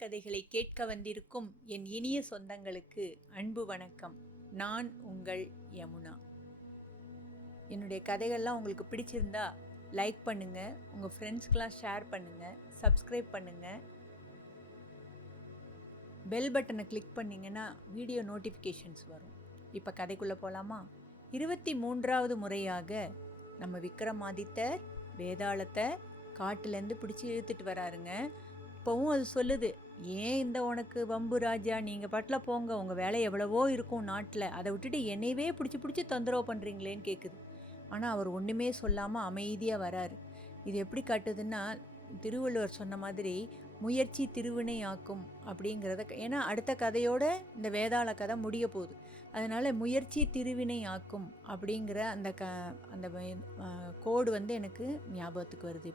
கதைகளை கேட்க வந்திருக்கும் என் இனிய சொந்தங்களுக்கு அன்பு வணக்கம். நான் உங்கள் யமுனா. என்னுடைய கதைகள்லாம் உங்களுக்கு பிடிச்சிருந்தா லைக் பண்ணுங்க, உங்கள் ஃப்ரெண்ட்ஸ்க்கெலாம் ஷேர் பண்ணுங்க, சப்ஸ்கிரைப் பண்ணுங்க, பெல் பட்டனை கிளிக் பண்ணிங்கன்னா வீடியோ நோட்டிஃபிகேஷன்ஸ் வரும். இப்போ கதைக்குள்ளே போகலாமா? 23வது முறையாக நம்ம விக்ரமாதித்தர் வேதாளத்தை காட்டிலேருந்து பிடிச்சி இழுத்துட்டு வராருங்க. இப்போவும் அது சொல்லுது, ஏன் இந்த உனக்கு வம்பு ராஜா, நீங்கள் பாட்டில் போங்க, உங்கள் வேலை எவ்வளவோ இருக்கும் நாட்டில், அதை விட்டுட்டு என்னையவே பிடிச்சி தொந்தரவு பண்ணுறீங்களேன்னு கேட்குது. ஆனால் அவர் ஒன்றுமே சொல்லாமல் அமைதியாக வராரு. இது எப்படி காட்டுதுன்னா, திருவள்ளுவர் சொன்ன மாதிரி முயற்சி திருவினை ஆக்கும் அப்படிங்கிறத, ஏன்னா அடுத்த கதையோட இந்த வேதாள கதை முடிய போகுது. அதனால் முயற்சி திருவினை ஆக்கும் அப்படிங்கிற அந்த கோடு வந்து எனக்கு ஞாபகத்துக்கு வருது.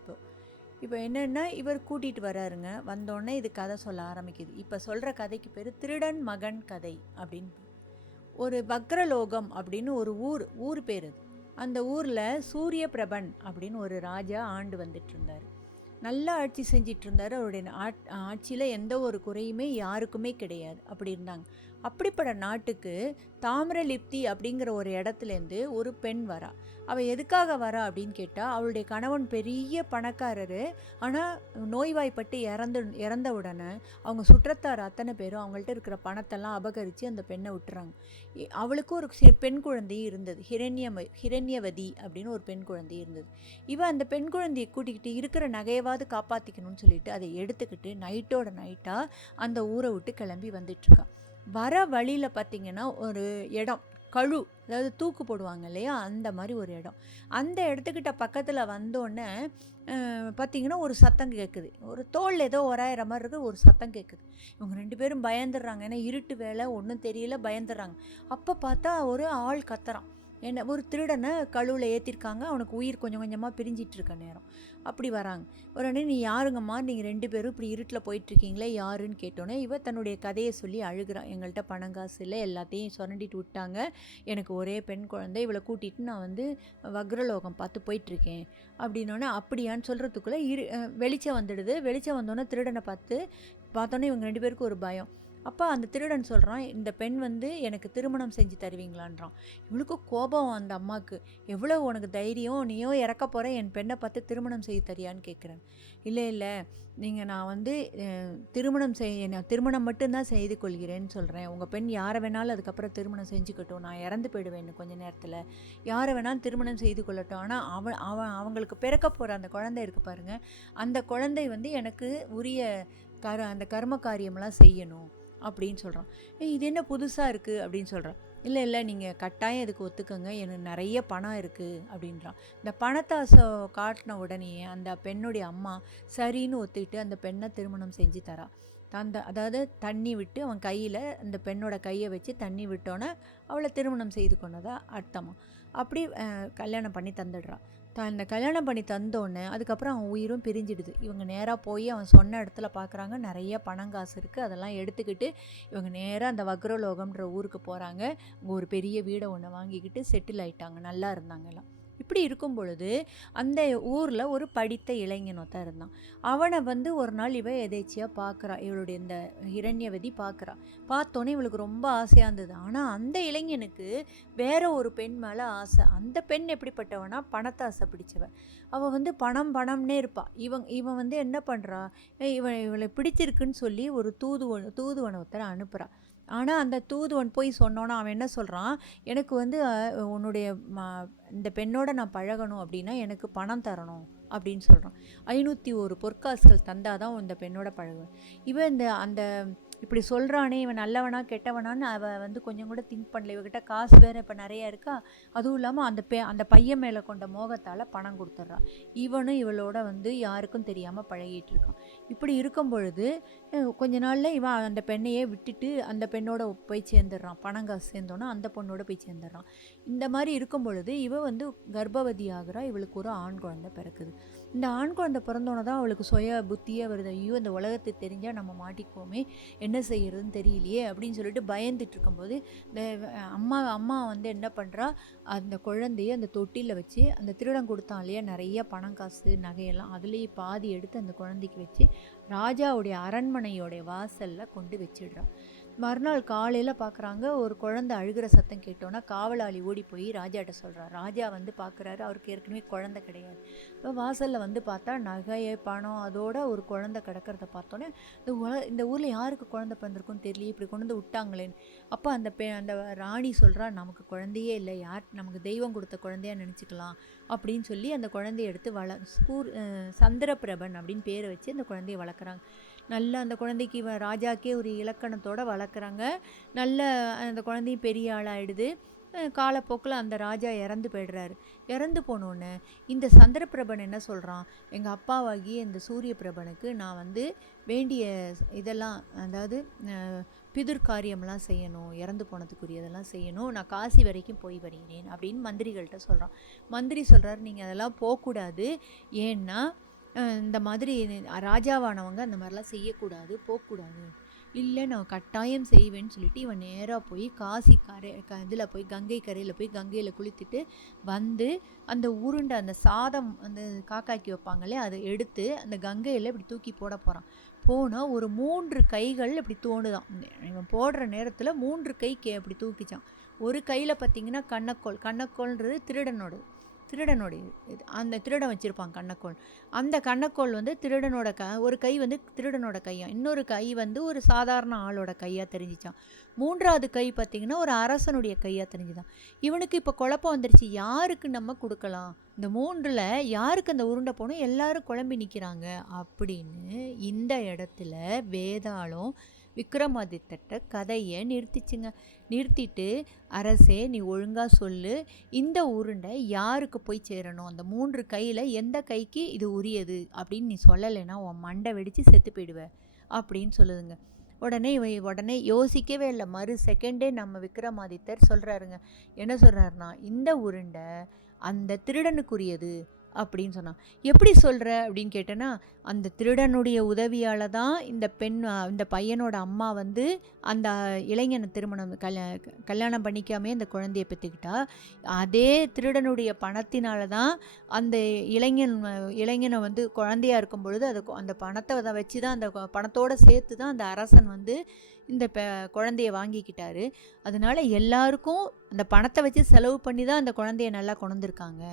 இப்போ என்னென்னா, இவர் கூட்டிகிட்டு வராருங்க. வந்தோடனே இது கதை சொல்ல ஆரம்பிக்குது. இப்போ சொல்கிற கதைக்கு பேர் திருடன் மகன் கதை அப்படின்னு. ஒரு வக்ரலோகம் அப்படின்னு ஒரு ஊர் பேர் அது. அந்த ஊரில் சூரிய பிரபன் அப்படின்னு ஒரு ராஜா ஆண்டு வந்துட்டு இருந்தார். நல்லா ஆட்சி செஞ்சிட்டு இருந்தார். அவருடைய ஆட்சியில் எந்த ஒரு குறையுமே யாருக்குமே கிடையாது. அப்படி இருந்தாங்க. அப்படிப்பட்ட நாட்டுக்கு தாமிரலிப்தி அப்படிங்கிற ஒரு இடத்துலேருந்து ஒரு பெண் வரா. அவள் எதுக்காக வரா அப்படின்னு கேட்டால், அவளுடைய கணவன் பெரிய பணக்காரர். ஆனால் நோய்வாய்ப்பட்டு இறந்த உடனே அவங்க சுற்றத்தார் அத்தனை பேரும் அவங்கள்ட்ட இருக்கிற பணத்தெல்லாம் அபகரித்து அந்த பெண்ணை விட்டுறாங்க. அவளுக்கு ஒரு பெண் குழந்தையும் இருந்தது, ஹிரண்யவதி அப்படின்னு ஒரு பெண் குழந்தை இருந்தது. இவன் அந்த பெண் குழந்தையை கூட்டிக்கிட்டு இருக்கிற நகையவாது காப்பாற்றிக்கணும்னு சொல்லிட்டு அதை எடுத்துக்கிட்டு நைட்டோட நைட்டாக அந்த ஊரை விட்டு கிளம்பி வந்துட்டுருக்கான். வர வழியில் பார்த்திங்கன்னா ஒரு இடம், கழு, அதாவது தூக்கு போடுவாங்க இல்லையா, அந்த மாதிரி ஒரு இடம். அந்த இடத்துக்கிட்ட பக்கத்தில் வந்தோடனே பார்த்திங்கன்னா ஒரு சத்தம் கேட்குது. ஒரு தோல் ஏதோ ஒராயிர மாதிரி இருக்குது, ஒரு சத்தம் கேட்குது. இவங்க 2 பேரும் பயந்துடுறாங்க. ஏன்னா இருட்டு வேலை, ஒன்றும் தெரியல, பயந்துடுறாங்க. அப்போ பார்த்தா ஒரு ஆள் கத்துறான். என்ன, ஒரு திருடனை கழுவில் ஏற்றிருக்காங்க. அவனுக்கு உயிர் கொஞ்சம் கொஞ்சமாக பிரிஞ்சிட்ருக்க நேரம். அப்படி வராங்க. உடனே, நீ யாருங்கம்மா, நீங்கள் 2 பேரும் இப்படி இருட்டில் போயிட்டுருக்கீங்களே, யாருன்னு கேட்டோன்னே இவ தன்னுடைய கதையை சொல்லி அழுகிறான். எங்கள்கிட்ட பணங்காசு இல்லை, எல்லாத்தையும் சுரண்டிட்டு விட்டாங்க, எனக்கு ஒரே பெண் குழந்தை, இவளை கூட்டிகிட்டு நான் வந்து வக்ரலோகம் பார்த்து போயிட்டுருக்கேன் அப்படின்னோடனே, அப்படியான்னு சொல்கிறதுக்குள்ளே வெளிச்சம் வந்துடுது. வெளிச்சம் வந்தோன்னே திருடனை பார்த்தோன்னே இவங்க 2 பேருக்கும் ஒரு பயம். அப்போ அந்த திருடன் சொல்கிறான், இந்த பெண் வந்து எனக்கு திருமணம் செஞ்சு தருவீங்களான்றான். இவளுக்கு கோபம் அந்த அம்மாவுக்கு. எவ்வளோ உனக்கு தைரியம், நீயோ இறக்க போகிற, என் பெண்ணை பார்த்து திருமணம் செய்து தரியான்னு கேட்குறேன். இல்லை நீங்கள், நான் வந்து திருமணம் மட்டும்தான் செய்து கொள்கிறேன்னு சொல்கிறேன். உங்கள் பெண் யாரை வேணாலும் அதுக்கப்புறம் திருமணம் செஞ்சுக்கட்டும், நான் இறந்து போயிடுவேன் கொஞ்சம் நேரத்தில், யாரை வேணாலும் திருமணம் செய்து கொள்ளட்டும். ஆனால் அவங்களுக்கு பிறக்க போகிற அந்த குழந்தை இருக்குது பாருங்கள், அந்த குழந்தை வந்து எனக்கு உரிய அந்த கர்ம காரியமெல்லாம் செய்யணும் அப்படின்னு சொல்கிறான். இது என்ன புதுசாக இருக்குது அப்படின்னு சொல்கிறான். இல்லை நீங்கள் கட்டாயம் இதுக்கு ஒத்துக்கங்க, எனக்கு நிறைய பணம் இருக்குது அப்படின்றான். இந்த பணத்தாசை காட்டின உடனே அந்த பெண்ணுடைய அம்மா சரின்னு ஒத்துக்கிட்டு அந்த பெண்ணை திருமணம் செஞ்சு தரா. அதாவது தண்ணி விட்டு அவன் கையில் அந்த பெண்ணோட கையை வச்சு தண்ணி விட்டோன்னே அவளை திருமணம் செய்து கொண்டதா அர்த்தமா. அப்படி கல்யாணம் பண்ணி தந்துடுறான். இந்த கல்யாணம் பண்ணி தந்தோடனே அதுக்கப்புறம் அவன் உயிரும் பிரிஞ்சிடுது. இவங்க நேராக போய் அவன் சொன்ன இடத்துல பார்க்குறாங்க, நிறைய பணங்காசு இருக்குது. அதெல்லாம் எடுத்துக்கிட்டு இவங்க நேராக அந்த வக்ரலோகம்ன்ற ஊருக்கு போகிறாங்க. அங்கே ஒரு பெரிய வீடை ஒன்று வாங்கிக்கிட்டு செட்டில் ஆகிட்டாங்க, நல்லா இருந்தாங்க எல்லாம். இப்படி இருக்கும் பொழுது அந்த ஊரில் ஒரு படித்த இளைஞனொத்தான் இருந்தான். அவனை வந்து ஒரு நாள் இவ எதேச்சியாக பார்க்குறா. இவளுடைய இந்த ஹிரண்யவதி பார்க்குறா. பார்த்தோன்னே இவளுக்கு ரொம்ப ஆசையாக இருந்தது. ஆனால் அந்த இளைஞனுக்கு வேற ஒரு பெண் மேலே ஆசை. அந்த பெண் எப்படிப்பட்டவனா, பணத்தை ஆசை பிடிச்சவன். அவள் வந்து பணம்னே இருப்பாள். இவன் வந்து என்ன பண்ணுறா, இவளை பிடிச்சிருக்குன்னு சொல்லி ஒரு தூதுவனை ஒருத்தரை அனுப்புகிறா. ஆனால் அந்த தூதுவன் போய் சொன்னோன்னா அவன் என்ன சொல்கிறான், எனக்கு வந்து உன்னுடைய இந்த பெண்ணோட நான் பழகணும் அப்படின்னா எனக்கு பணம் தரணும் அப்படின்னு சொல்கிறான். 501 பொற்காசுகள் தந்தாதான் இந்த பெண்ணோட பழகுவேன். இவன் அந்த இப்படி சொல்கிறானே, இவன் நல்லவனா கெட்டவனான்னு அவள் வந்து கொஞ்சம் கூட திங்க் பண்ணல. இவகிட்ட காசு வேறு இப்போ நிறையா இருக்கா. அதுவும் இல்லாமல் அந்த பையன் மேலே கொண்ட மோகத்தால் பணம் கொடுத்துட்றான். இவனும் இவளோட வந்து யாருக்கும் தெரியாமல் பழகிட்டு இருக்கான். இப்படி இருக்கும் பொழுது கொஞ்ச நாளில் இவன் அந்த பெண்ணையே விட்டுட்டு அந்த பெண்ணோட போய் சேர்ந்துடுறான். பணங்காசு சேர்ந்தோன்னா அந்த பொண்ணோட போய் சேர்ந்துடுறான். இந்த மாதிரி இருக்கும் பொழுது இவள் வந்து கர்ப்பவதி ஆகிறா. இவளுக்கு ஒரு ஆண் குழந்தை பிறக்குது. இந்த ஆண் குழந்தை பிறந்தோன்னே தான் அவளுக்கு சுய புத்தியே வருது. ஐயோ, இந்த உலகத்துக்கு தெரிஞ்சால் நம்ம மாட்டிக்குவோமே, என்ன செய்யறதுன்னு தெரியலையே அப்படின்னு சொல்லிட்டு பயந்துட்டு இருக்கும்போது இந்த அம்மா வந்து என்ன பண்ணுறா, அந்த குழந்தைய அந்த தொட்டியில் வச்சு அந்த திருடன் கொடுத்தான் இல்லையா நிறைய பணம் காசு நகையெல்லாம், அதுலேயே பாதி எடுத்து அந்த குழந்தைக்கு வச்சு ராஜாவுடைய அரண்மனையோடைய வாசலில் கொண்டு வச்சிடுறான். மறுநாள் காலையில் பார்க்குறாங்க, ஒரு குழந்தை அழுகிற சத்தம் கேட்டோன்னா காவலாளி ஓடி போய் ராஜாட்ட சொல்கிறார். ராஜா வந்து பார்க்குறாரு, அவருக்கு ஏற்கனவே குழந்தை கிடையாது. இப்போ வாசலில் வந்து பார்த்தா நகையை பணம் அதோட ஒரு குழந்தை கிடக்கிறத பார்த்தோன்னே இந்த ஊரில் யாருக்கு குழந்தை பிறந்திருக்குன்னு தெரியல, இப்படி கொண்டு வந்து விட்டாங்களேன்னு. அப்போ அந்த ராணி சொல்கிறா, நமக்கு குழந்தையே இல்லை, யார் நமக்கு தெய்வம் கொடுத்த குழந்தையா நினச்சிக்கலாம் அப்படின்னு சொல்லி அந்த குழந்தைய எடுத்து சந்திரபிரபன் அப்படின்னு பேரை வச்சு அந்த குழந்தைய வளர்க்குறாங்க. நல்ல அந்த குழந்தைக்கு ராஜாக்கே ஒரு இலக்கணத்தோடு வளர்க்குறாங்க. நல்ல அந்த குழந்தையும் பெரிய ஆளாகிடுது. காலப்போக்கில் அந்த ராஜா இறந்து போய்டுறாரு. இறந்து போனோன்னு இந்த சந்திரபிரபன் என்ன சொல்கிறான், எங்கள் அப்பாவாகிய இந்த சூரிய பிரபனுக்கு நான் வந்து வேண்டிய இதெல்லாம், அதாவது பிதுர் காரியம்லாம் செய்யணும், இறந்து போனதுக்குரியதெல்லாம் செய்யணும், நான் காசி வரைக்கும் போய் வருகிறேன் அப்படின்னு மந்திரிகள்கிட்ட சொல்கிறான். மந்திரி சொல்கிறார், நீங்கள் அதெல்லாம் போகக்கூடாது, ஏன்னா இந்த மாதிரி ராஜாவானவங்க அந்த மாதிரிலாம் செய்யக்கூடாது, போகக்கூடாது. இல்லை நான் கட்டாயம் செய்வேன்னு சொல்லிட்டு இவன் நேராக போய் காசி இதில் போய் கங்கை கரையில் போய் கங்கையில் குளித்துட்டு வந்து அந்த உருண்டை அந்த சாதம் அந்த காக்காய்க்கு வைப்பாங்களே அதை எடுத்து அந்த கங்கையில் இப்படி தூக்கி போட போகிறான். போனால் ஒரு 3 கைகள் இப்படி தோணுதான். இவன் போடுற நேரத்தில் 3 கை அப்படி தூக்கிச்சான். ஒரு கையில் பார்த்திங்கன்னா கண்ணக்கோள்ன்றது திருடனோட இது, அந்த திருடன் வச்சுருப்பான் கண்ணக்கோள். அந்த கண்ணக்கோள் வந்து திருடனோட ஒரு கை வந்து திருடனோட கையா, இன்னொரு கை வந்து ஒரு சாதாரண ஆளோட கையாக தெரிஞ்சிச்சான். 3வது கை பார்த்திங்கன்னா ஒரு அரசனுடைய கையாக தெரிஞ்சுதான். இவனுக்கு இப்போ குழப்பம் வந்துருச்சு, யாருக்கு நம்ம கொடுக்கலாம், இந்த 3ல் யாருக்கு அந்த உருண்டை போகணும், எல்லாரும் குழம்பி நிற்கிறாங்க அப்படின்னு இந்த இடத்துல வேதாளம் விக்ரமாதித்தட்ட கதையை நிறுத்திட்டு, அரசே நீ ஒழுங்காக சொல்லு, இந்த உருண்டை யாருக்கு போய் சேரணும், அந்த 3 கையில் எந்த கைக்கு இது உரியது அப்படின்னு நீ சொல்லலைன்னா உன் மண்டை வெடித்து செத்து போயிடுவ அப்படின்னு சொல்லுதுங்க. உடனே யோசிக்கவே இல்லை, மறு செகண்டே நம்ம விக்ரமாதித்தர் சொல்கிறாருங்க. என்ன சொல்கிறாருன்னா, இந்த உருண்டை அந்த திருடனுக்குரியது அப்படின்னு சொன்னான். எப்படி சொல்கிற அப்படின்னு கேட்டேன்னா, அந்த திருடனுடைய உதவியால் தான் இந்த பையனோட அம்மா வந்து அந்த இளைஞனை கல்யாணம் பண்ணிக்காமே அந்த குழந்தைய பெற்றுக்கிட்டா. அதே திருடனுடைய பணத்தினால தான் அந்த இளைஞனை வந்து குழந்தையாக இருக்கும் பொழுது அந்த பணத்தை வச்சு தான், அந்த பணத்தோடு சேர்த்து தான் அந்த அரசன் வந்து இந்த குழந்தைய வாங்கிக்கிட்டாரு. அதனால எல்லாருக்கும் அந்த பணத்தை வச்சு செலவு பண்ணி தான் அந்த குழந்தைய நல்லா கொண்டிருக்காங்க.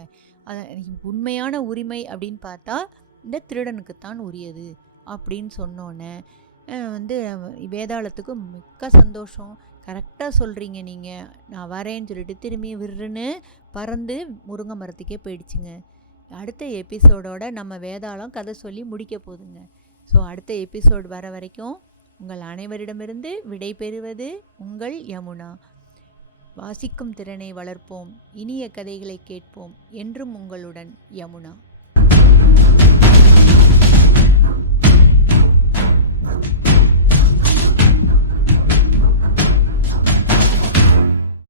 உண்மையான உரிமை அப்படின்னு பார்த்தா இந்த திருடனுக்குத்தான் உரியது அப்படின்னு சொன்னோன்னே வந்து வேதாளத்துக்கு மிக்க சந்தோஷம். கரெக்டாக சொல்கிறீங்க நீங்கள், நான் வரேன்னு சொல்லிட்டு திரும்பி விருன்னு பறந்து முருங்கை மரத்துக்கே போயிடுச்சுங்க. அடுத்த எபிசோடோட நம்ம வேதாளம் கதை சொல்லி முடிக்க போகுதுங்க. ஸோ அடுத்த எபிசோடு வர வரைக்கும் உங்கள் அனைவரிடமிருந்து விடை பெறுவது உங்கள் யமுனா. வாசிக்கும் திறனை வளர்ப்போம், இனிய கதைகளை கேட்போம். என்றும் உங்களுடன் யமுனா.